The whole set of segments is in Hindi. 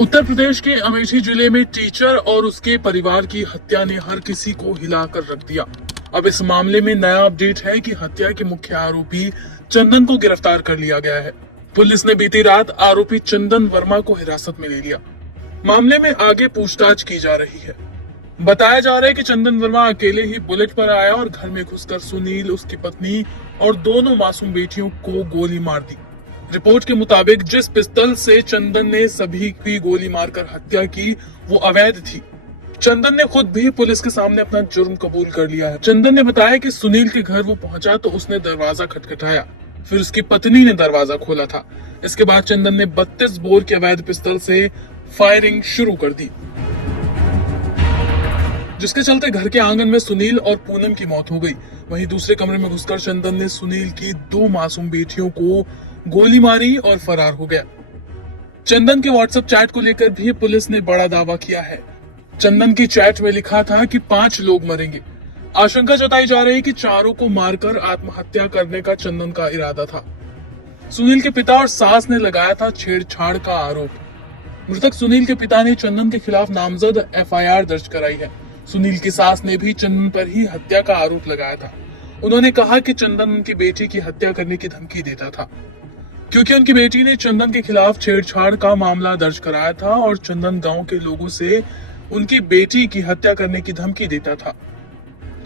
उत्तर प्रदेश के अमेठी जिले में टीचर और उसके परिवार की हत्या ने हर किसी को हिलाकर रख दिया। अब इस मामले में नया अपडेट है कि हत्या के मुख्य आरोपी चंदन को गिरफ्तार कर लिया गया है। पुलिस ने बीती रात आरोपी चंदन वर्मा को हिरासत में ले लिया। मामले में आगे पूछताछ की जा रही है। बताया जा रहा है कि चंदन वर्मा अकेले ही बुलेट पर आया और घर में घुसकर सुनील, उसकी पत्नी और दोनों मासूम बेटियों को गोली मार दी। रिपोर्ट के मुताबिक जिस पिस्तौल से चंदन ने सभी की गोली मारकर हत्या की वो अवैध थी। चंदन ने खुद भी पुलिस के सामने अपना जुर्म कबूल कर लिया है। चंदन ने बताया कि सुनील के घर वो पहुंचा तो उसने दरवाजा खटखटाया, फिर उसकी पत्नी ने दरवाजा खोला था। इसके बाद चंदन ने 32 बोर के अवैध पिस्तौल से फायरिंग शुरू कर दी, जिसके चलते घर के आंगन में सुनील और पूनम की मौत हो गई। वहीं दूसरे कमरे में घुसकर चंदन ने सुनील की 2 मासूम बेटियों को गोली मारी और फरार हो गया। चंदन के व्हाट्सएप चैट को लेकर भी पुलिस ने बड़ा दावा किया है। चंदन की चैट में लिखा था कि 5 लोग मरेंगे। आशंका जताई जा रही है कि चारों को मारकर आत्महत्या करने का चंदन का इरादा था। सुनील के पिता और सास ने लगाया था छेड़छाड़ का आरोप। मृतक सुनील के पिता ने चंदन के खिलाफ नामजद FIR दर्ज कराई है। सुनील की सास ने भी चंदन पर ही हत्या का आरोप लगाया था। उन्होंने कहा कि चंदन उनकी बेटी की हत्या करने की धमकी देता था, क्योंकि उनकी बेटी ने चंदन के खिलाफ छेड़छाड़ का मामला दर्ज कराया था और चंदन गांव के लोगों से उनकी बेटी की हत्या करने की धमकी देता था।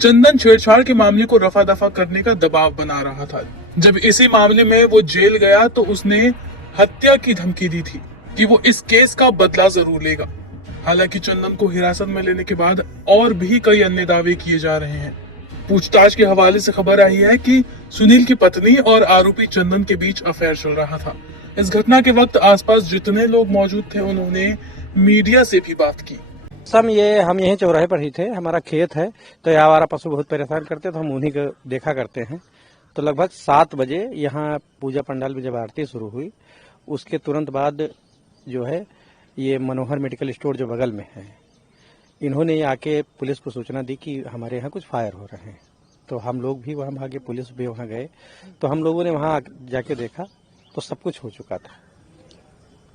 चंदन छेड़छाड़ के मामले को रफा दफा करने का दबाव बना रहा था। जब इसी मामले में वो जेल गया तो उसने हत्या की धमकी दी थी कि वो इस केस का बदला जरूर लेगा। हालांकि चंदन को हिरासत में लेने के बाद और भी कई अन्य दावे किए जा रहे हैं। पूछताछ के हवाले से खबर आई है कि सुनील की पत्नी और आरोपी चंदन के बीच अफेयर चल रहा था। इस घटना के वक्त आसपास जितने लोग मौजूद थे उन्होंने मीडिया से भी बात की। हम यहीं चौराहे पर ही थे। हमारा खेत है तो यहाँ आवारा पशु बहुत परेशान करते तो हम उन्हीं को देखा करते हैं। तो लगभग 7 बजे यहाँ पूजा पंडाल में जब आरती शुरू हुई, उसके तुरंत बाद जो है ये मनोहर मेडिकल स्टोर जो बगल में है, इन्होंने आके पुलिस को सूचना दी कि हमारे यहाँ कुछ फायर हो रहे हैं। तो हम लोग भी वहाँ भागे, पुलिस भी वहाँ गए। तो हम लोगों ने वहाँ जाके देखा तो सब कुछ हो चुका था।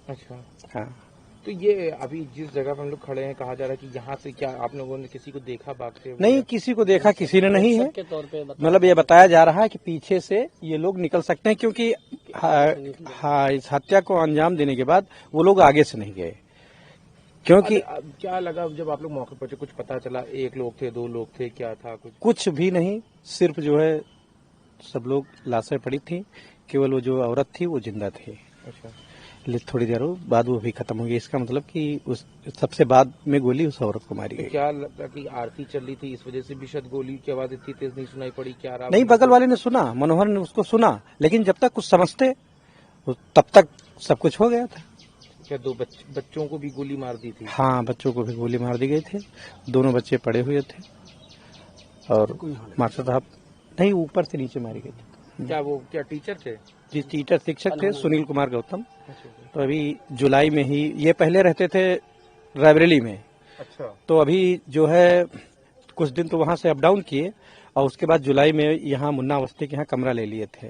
अच्छा, हाँ। तो ये अभी जिस जगह पर हम लोग खड़े हैं, कहा जा रहा है कि यहाँ से क्या आप लोगों ने किसी को देखा भागते हुए? नहीं, किसी को देखा किसी ने नहीं है। मतलब ये बताया जा रहा है कि पीछे से ये लोग निकल सकते हैं, क्योंकि इस हत्या को अंजाम देने के बाद वो लोग आगे से नहीं गए। क्योंकि क्या लगा जब आप लोग मौके पर, कुछ पता चला? 1 लोग थे, 2 लोग थे, क्या था? कुछ भी नहीं, सिर्फ जो है सब लोग लाशें पड़ी थी। केवल वो जो औरत थी वो जिंदा थी। अच्छा, थोड़ी देर बाद वो भी खत्म हो गई। इसका मतलब कि उस सबसे बाद में गोली उस औरत को मारी गई। क्या लगता कि आरती चल रही थी, इस वजह से भी शायद गोली की आवाज इतनी तेज नहीं सुनाई पड़ी? क्या रहा? नहीं, बगल वाले ने सुना, मनोहर ने उसको सुना, लेकिन जब तक कुछ समझते तब तक सब कुछ हो गया था। क्या 2 बच्चों को भी गोली मार दी थी? हाँ, बच्चों को भी गोली मार दी गई थी। दोनों बच्चे पड़े हुए थे और मास्टर साहब नहीं, ऊपर से नीचे मारी गई थी। क्या टीचर थे? जी, टीचर शिक्षक थे, सुनील कुमार गौतम। तो अभी जुलाई में ही, ये पहले रहते थे रायबरेली में। अच्छा। तो अभी जो है कुछ दिन तो वहां से अप डाउन किए और उसके बाद जुलाई में यहाँ मुन्ना अवस्थी के यहाँ कमरा ले लिए थे।